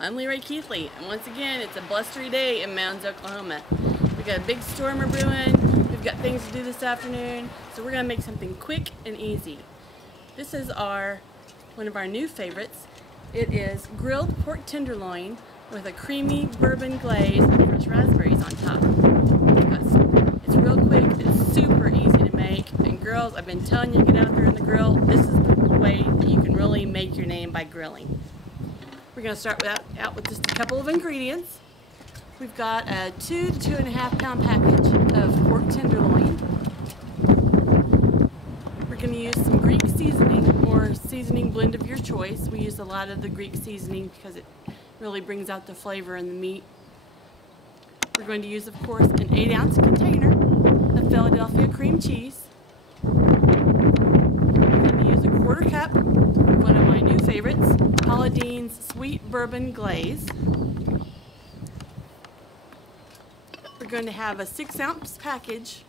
I'm Leroy Keithley, and once again, it's a blustery day in Mounds, Oklahoma. We've got a big storm brewing, we've got things to do this afternoon, so we're going to make something quick and easy. This is one of our new favorites. It is grilled pork tenderloin with a creamy bourbon glaze and fresh raspberries on top. It's real quick, it's super easy to make, and girls, I've been telling you to get out there in the grill. This is the way that you can really make your name by grilling. We're going to start out with just a couple of ingredients. We've got a 2 to 2.5 pound package of pork tenderloin. We're going to use some Greek seasoning or seasoning blend of your choice. We use a lot of the Greek seasoning because it really brings out the flavor in the meat. We're going to use, of course, an 8-ounce container of Philadelphia cream cheese. We're going to use a 1/4 cup of one of my new favorites, Paula Deen's Sweet Bourbon Glaze. We're going to have a 6-ounce package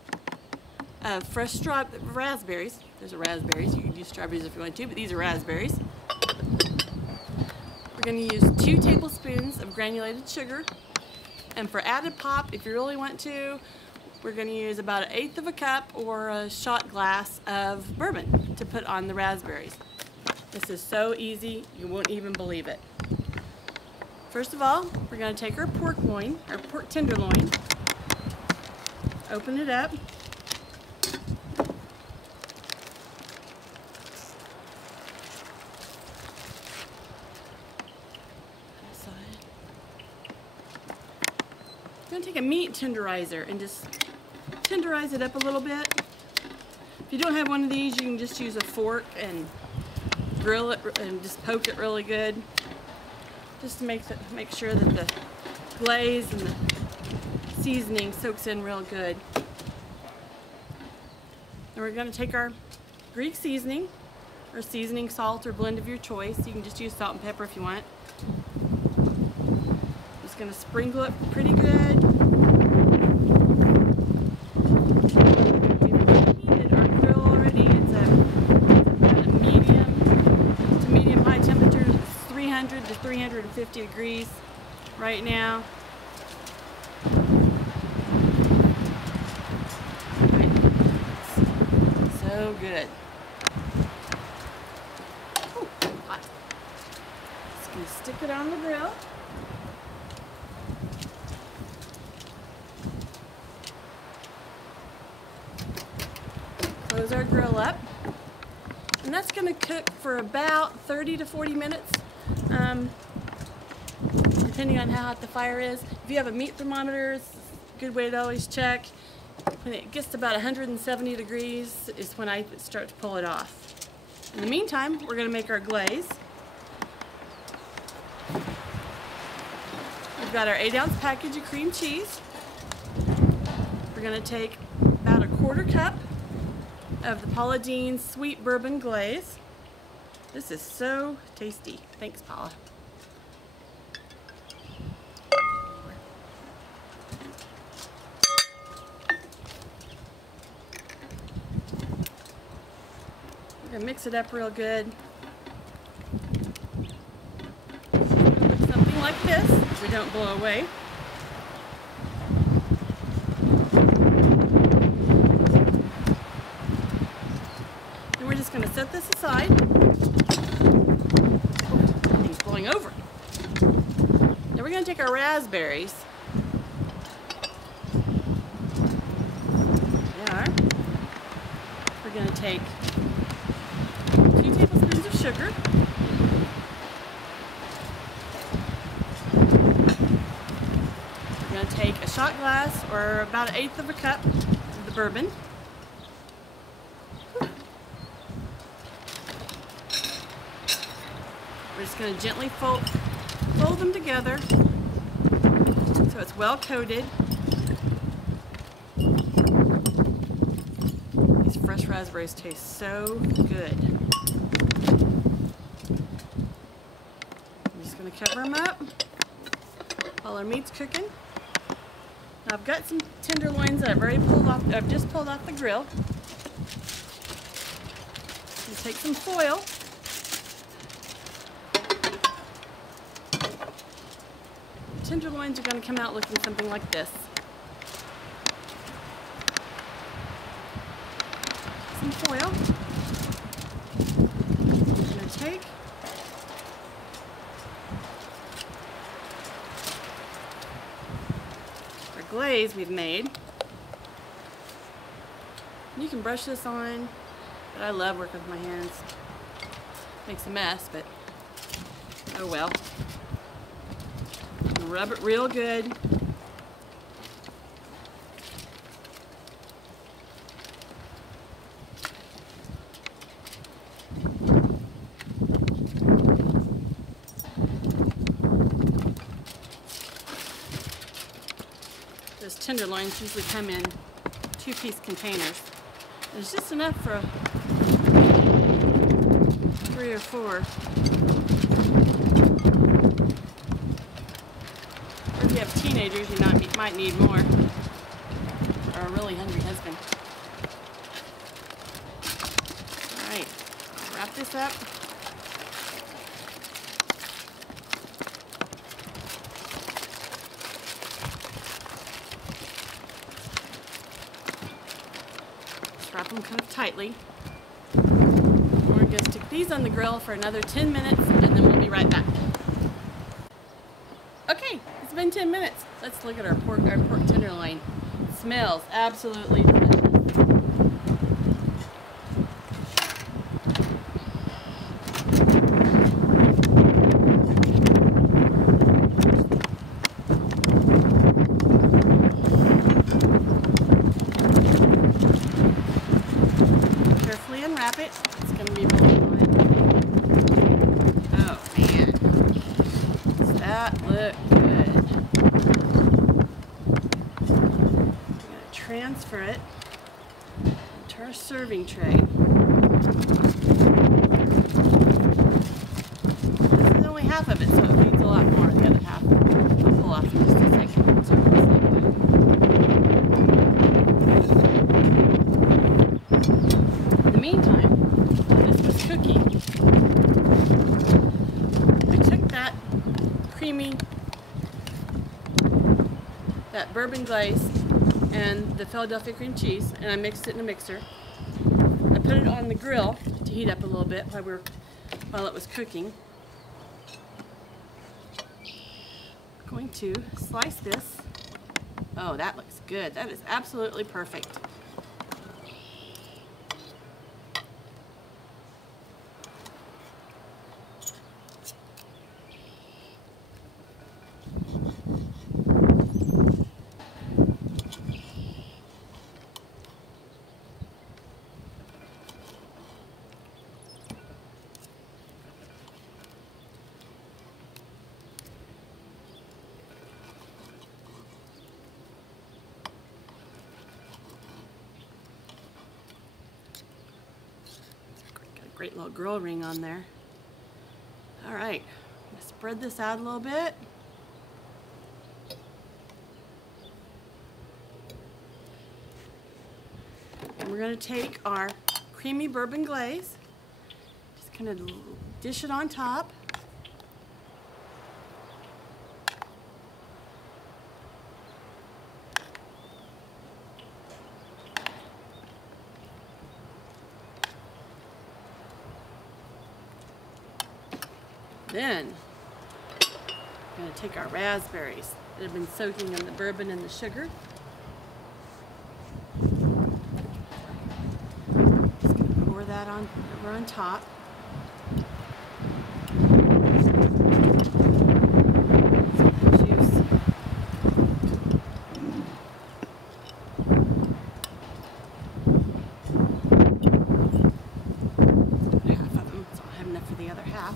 of fresh raspberries. There's raspberries. You can use strawberries if you want to, but these are raspberries. We're going to use 2 tablespoons of granulated sugar. And for added pop, if you really want to, we're going to use about 1/8 of a cup or a shot glass of bourbon to put on the raspberries. This is so easy, you won't even believe it. First of all, we're going to take our pork tenderloin, open it up, I'm going to take a meat tenderizer and just tenderize it up a little bit. If you don't have one of these, you can just use a fork and grill it and just poke it really good. Just to make sure that the glaze and the seasoning soaks in real good. And we're going to take our Greek seasoning, or seasoning salt or blend of your choice. You can just use salt and pepper if you want. Just going to sprinkle it pretty good. To 350 degrees right now. Right. So good. Ooh, hot. Just gonna stick it on the grill. Close our grill up. And that's gonna cook for about 30 to 40 minutes. Depending on how hot the fire is. If you have a meat thermometer, it's a good way to always check. When it gets to about 170 degrees is when I start to pull it off. In the meantime, we're going to make our glaze. We've got our 8-ounce package of cream cheese. We're going to take about a 1/4 cup of the Paula Deen's Sweet Bourbon Glaze. This is so tasty. Thanks, Paula. We're going to mix it up real good. Something like this, so we don't blow away. And we're just going to set this aside. Everything's blowing over. Now we're going to take our raspberries. There. We're going to take 2 tablespoons of sugar. We're going to take a shot glass or about 1/8 of a cup of the bourbon. We're just going to gently fold them together so it's well coated. These fresh raspberries taste so good. I'm just going to cover them up while our meat's cooking. Now I've got some tenderloins that I've just pulled off the grill. I'm take some foil tenderloins are going to come out looking something like this. Some foil. I'm going to take our glaze we've made. You can brush this on, but I love working with my hands. Makes a mess, but oh well. Rub it real good. Those tenderloins usually come in 2-piece containers. There's just enough for 3 or 4. Or if you have teenagers, you might need more. Or a really hungry husband. Alright, wrap this up. Wrap them kind of tightly. We're going to stick these on the grill for another 10 minutes and then we'll be right back. Okay, it's been 10 minutes. Let's look at our pork tenderloin. It smells absolutely delicious. Unwrap it. It's going to be really fun. Oh man, does that look good? We're going to transfer it into our serving tray. This is only half of it, so it needs a lot more. The other half I'll pull off in just a second. So meantime, while this was cooking, I took that bourbon glaze and the Philadelphia cream cheese, and I mixed it in a mixer. I put it on the grill to heat up a little bit while it was cooking. I'm going to slice this. Oh, that looks good. That is absolutely perfect. Great little grill ring on there. All right, I'm gonna spread this out a little bit. And we're gonna take our creamy bourbon glaze, just kind of dish it on top. Then, I'm going to take our raspberries that have been soaking in the bourbon and the sugar. Just going to pour that on over on top. Some juice. Half of them, so I'll have enough for the other half.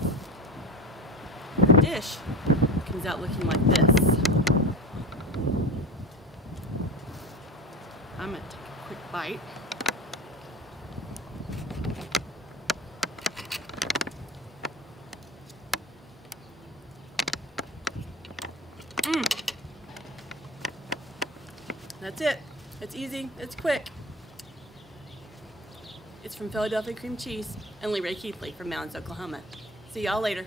Dish comes out looking like this. I'm going to take a quick bite. That's it. It's easy. It's quick. It's from Philadelphia Cream Cheese and Lee Ray Keithley from Mounds, Oklahoma. See y'all later.